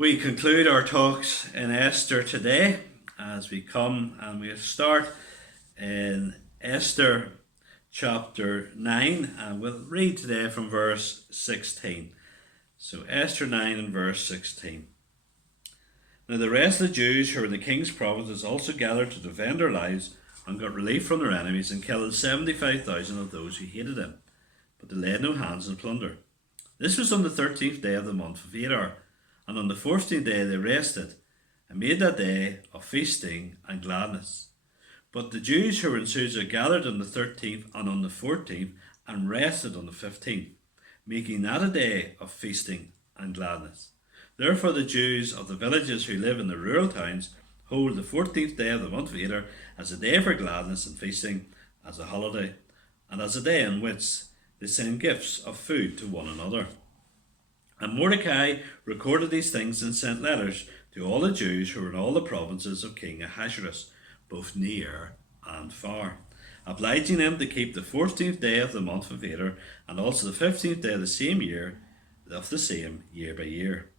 We conclude our talks in Esther today as we come and we start in Esther chapter 9, and we'll read today from verse 16. So Esther 9 and verse 16. Now the rest of the Jews who were in the king's provinces also gathered to defend their lives and got relief from their enemies and killed 75,000 of those who hated him, but they laid no hands on plunder. This was on the 13th day of the month of Adar, and on the 14th day they rested, and made that day of feasting and gladness. But the Jews who were in Susa gathered on the 13th and on the 14th, and rested on the 15th, making that a day of feasting and gladness. Therefore the Jews of the villages who live in the rural towns hold the 14th day of the month of Adar as a day for gladness and feasting, as a holiday, and as a day in which they send gifts of food to one another. And Mordecai recorded these things and sent letters to all the Jews who were in all the provinces of King Ahasuerus, both near and far, obliging them to keep the 14th day of the month of Adar, and also the 15th day of the same year by year,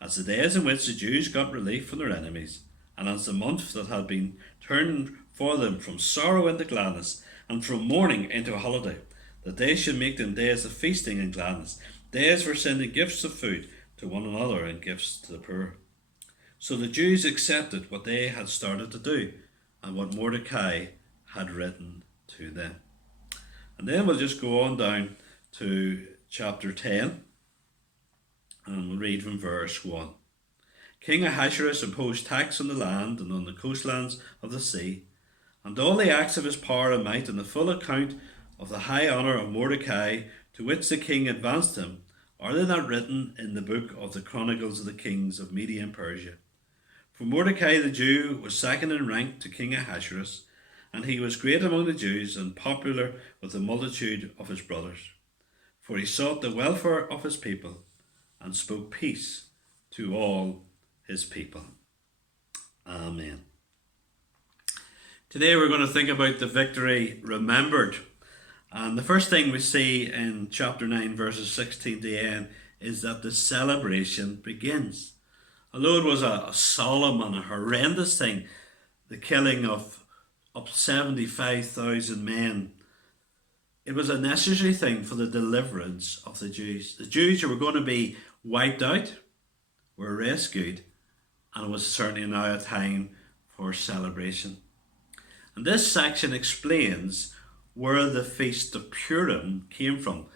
as the days in which the Jews got relief from their enemies, and as the month that had been turned for them from sorrow into gladness, and from mourning into a holiday, that they should make them days of feasting and gladness, days for sending gifts of food to one another and gifts to the poor. So the Jews accepted what they had started to do and what Mordecai had written to them. And then we'll just go on down to chapter 10 and we'll read from verse 1. King Ahasuerus imposed tax on the land and on the coastlands of the sea, and all the acts of his power and might, and the full account of the high honour of Mordecai, to which the king advanced him, are they not written in the book of the Chronicles of the Kings of Media and Persia? For Mordecai the Jew was second in rank to King Ahasuerus, and he was great among the Jews and popular with the multitude of his brothers. For he sought the welfare of his people and spoke peace to all his people. Amen. Today we're going to think about the victory remembered. And the first thing we see in chapter 9 verses 16 to end is that the celebration begins. Although it was a solemn and a horrendous thing, the killing of up 75,000 men, it was a necessary thing for the deliverance of the Jews. The Jews who were going to be wiped out were rescued, and it was certainly now a time for celebration. And this section explains where the Feast of Purim came from.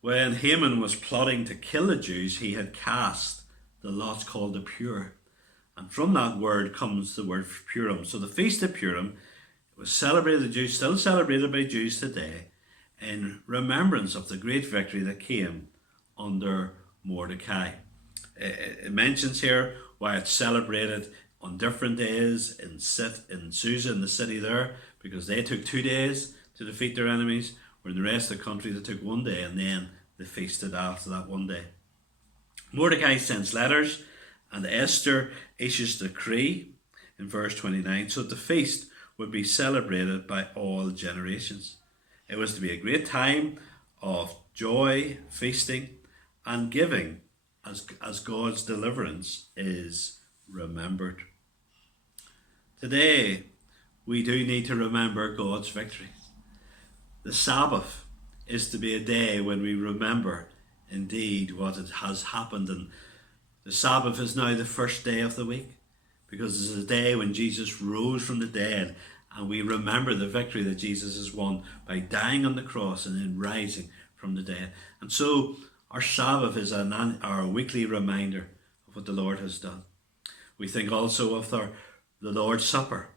When Haman was plotting to kill the Jews, he had cast the lots called the Pur. And from that word comes the word Purim. So the Feast of Purim was celebrated, the Jews still celebrated by Jews today, in remembrance of the great victory that came under Mordecai. It mentions here why it's celebrated on different days in Susa, in the city there, because they took 2 days to defeat their enemies, where in the rest of the country they took 1 day, and then they feasted after that 1 day. Mordecai sends letters, and Esther issues a decree in verse 29, so that the feast would be celebrated by all generations. It was to be a great time of joy, feasting, and giving, as God's deliverance is remembered. Today, we do need to remember God's victory. The Sabbath is to be a day when we remember indeed what has happened. And the Sabbath is now the first day of the week, because it's a day when Jesus rose from the dead, and we remember the victory that Jesus has won by dying on the cross and then rising from the dead. And so our Sabbath is our weekly reminder of what the Lord has done. We think also of the Lord's Supper,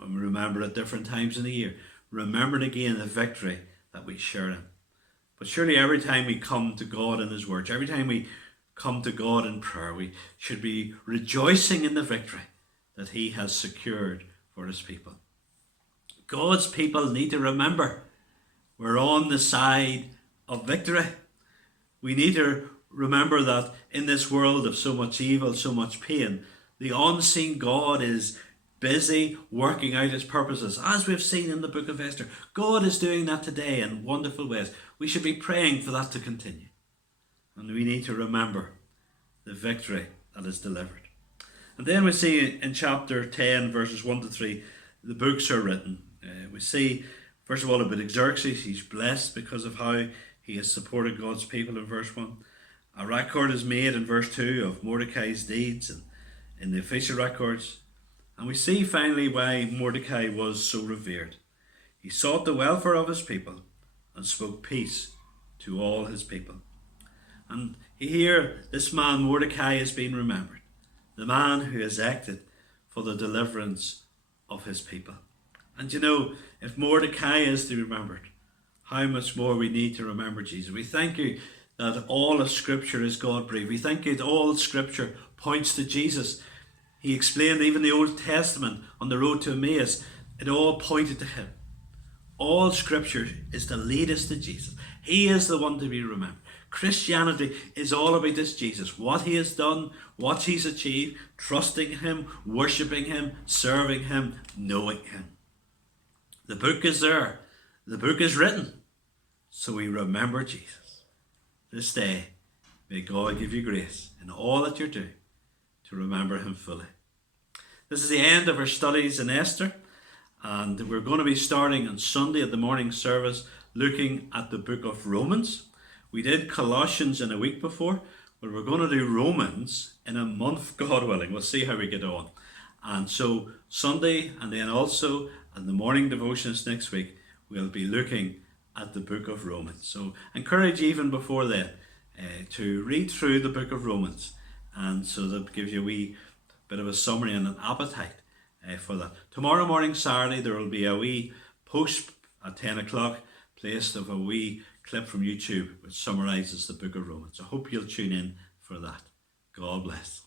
and we remember at different times in the year, remembering again the victory that we share in. But surely every time we come to God in his words, every time we come to God in prayer, we should be rejoicing in the victory that he has secured for his people. God's people need to remember we're on the side of victory. We need to remember that in this world of so much evil, so much pain, the unseen God is busy working out his purposes, as we've seen in the book of Esther. God is doing that today in wonderful ways. We should be praying for that to continue. And we need to remember the victory that is delivered. And then we see in chapter 10, verses 1 to 3, the books are written. We see, first of all, about Xerxes. He's blessed because of how he has supported God's people in verse 1. A record is made in verse 2 of Mordecai's deeds and in the official records. And we see finally why Mordecai was so revered. He sought the welfare of his people and spoke peace to all his people. And here, this man Mordecai is being remembered. The man who has acted for the deliverance of his people. And you know, if Mordecai is to be remembered, how much more we need to remember Jesus. We thank you that all of Scripture is God-breathed. We thank you that all Scripture points to Jesus. He explained even the Old Testament on the road to Emmaus. It all pointed to him. All Scripture is to lead us to Jesus. He is the one to be remembered. Christianity is all about this Jesus, what he has done, what he's achieved, trusting him, worshipping him, serving him, knowing him. The book is there. The book is written. So we remember Jesus. This day, may God give you grace in all that you're doing to remember him fully. This is the end of our studies in Esther. And we're going to be starting on Sunday at the morning service looking at the book of Romans. We did Colossians in a week before, but we're going to do Romans in a month, God willing. We'll see how we get on. And so Sunday and then also in the morning devotions next week, we'll be looking at the book of Romans. So I encourage you even before then to read through the book of Romans. And so that gives you a wee bit of a summary and an appetite for that. Tomorrow morning, Saturday, there will be a wee post at 10 o'clock placed of a wee clip from YouTube which summarises the book of Romans. I hope you'll tune in for that. God bless.